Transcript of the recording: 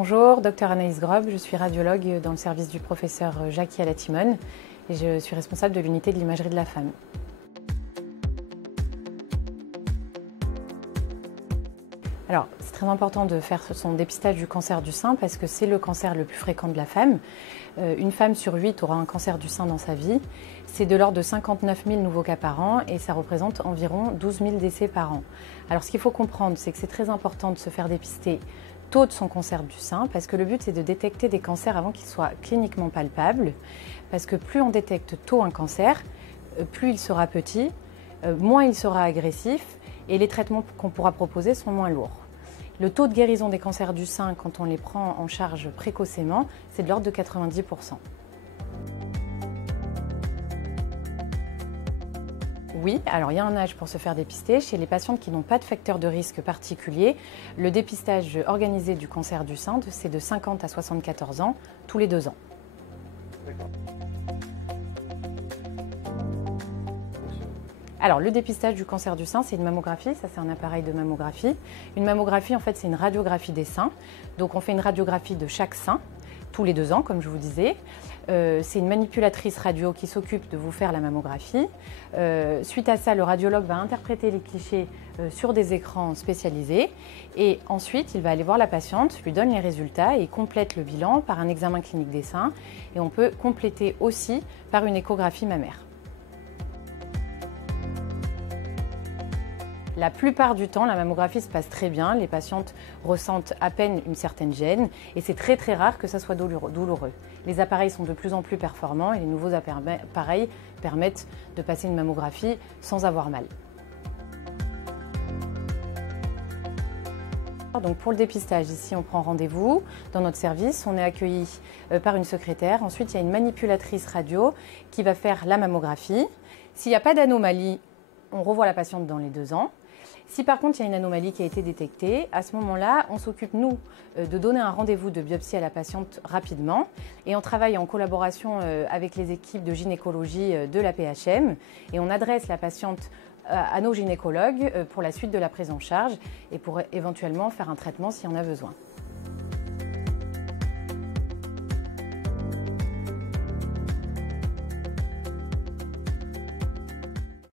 Bonjour, docteur Anaïs Grob, je suis radiologue dans le service du professeur Jackie à la Timone et je suis responsable de l'unité de l'imagerie de la femme. Alors, c'est très important de faire son dépistage du cancer du sein parce que c'est le cancer le plus fréquent de la femme. Une femme sur 8 aura un cancer du sein dans sa vie. C'est de l'ordre de 59 000 nouveaux cas par an et ça représente environ 12 000 décès par an. Alors, ce qu'il faut comprendre, c'est que c'est très important de se faire dépister tôt de son cancer du sein parce que le but, c'est de détecter des cancers avant qu'ils soient cliniquement palpables. Parce que plus on détecte tôt un cancer, plus il sera petit, moins il sera agressif et les traitements qu'on pourra proposer sont moins lourds. Le taux de guérison des cancers du sein, quand on les prend en charge précocement, c'est de l'ordre de 90%. Oui, alors il y a un âge pour se faire dépister. Chez les patientes qui n'ont pas de facteur de risque particulier, le dépistage organisé du cancer du sein, c'est de 50 à 74 ans, tous les 2 ans. D'accord. Alors, le dépistage du cancer du sein, c'est une mammographie. Ça, c'est un appareil de mammographie. Une mammographie, en fait, c'est une radiographie des seins. Donc, on fait une radiographie de chaque sein, tous les 2 ans, comme je vous disais. C'est une manipulatrice radio qui s'occupe de vous faire la mammographie. Suite à ça, le radiologue va interpréter les clichés sur des écrans spécialisés. Et ensuite, il va aller voir la patiente, lui donne les résultats et complète le bilan par un examen clinique des seins. Et on peut compléter aussi par une échographie mammaire. La plupart du temps, la mammographie se passe très bien. Les patientes ressentent à peine une certaine gêne et c'est très rare que ça soit douloureux. Les appareils sont de plus en plus performants et les nouveaux appareils permettent de passer une mammographie sans avoir mal. Donc pour le dépistage, ici on prend rendez-vous dans notre service, on est accueilli par une secrétaire. Ensuite, il y a une manipulatrice radio qui va faire la mammographie. S'il n'y a pas d'anomalie, on revoit la patiente dans les 2 ans. Si par contre il y a une anomalie qui a été détectée, à ce moment-là, on s'occupe, nous, de donner un rendez-vous de biopsie à la patiente rapidement et on travaille en collaboration avec les équipes de gynécologie de la PHM et on adresse la patiente à nos gynécologues pour la suite de la prise en charge et pour éventuellement faire un traitement s'il y en a besoin.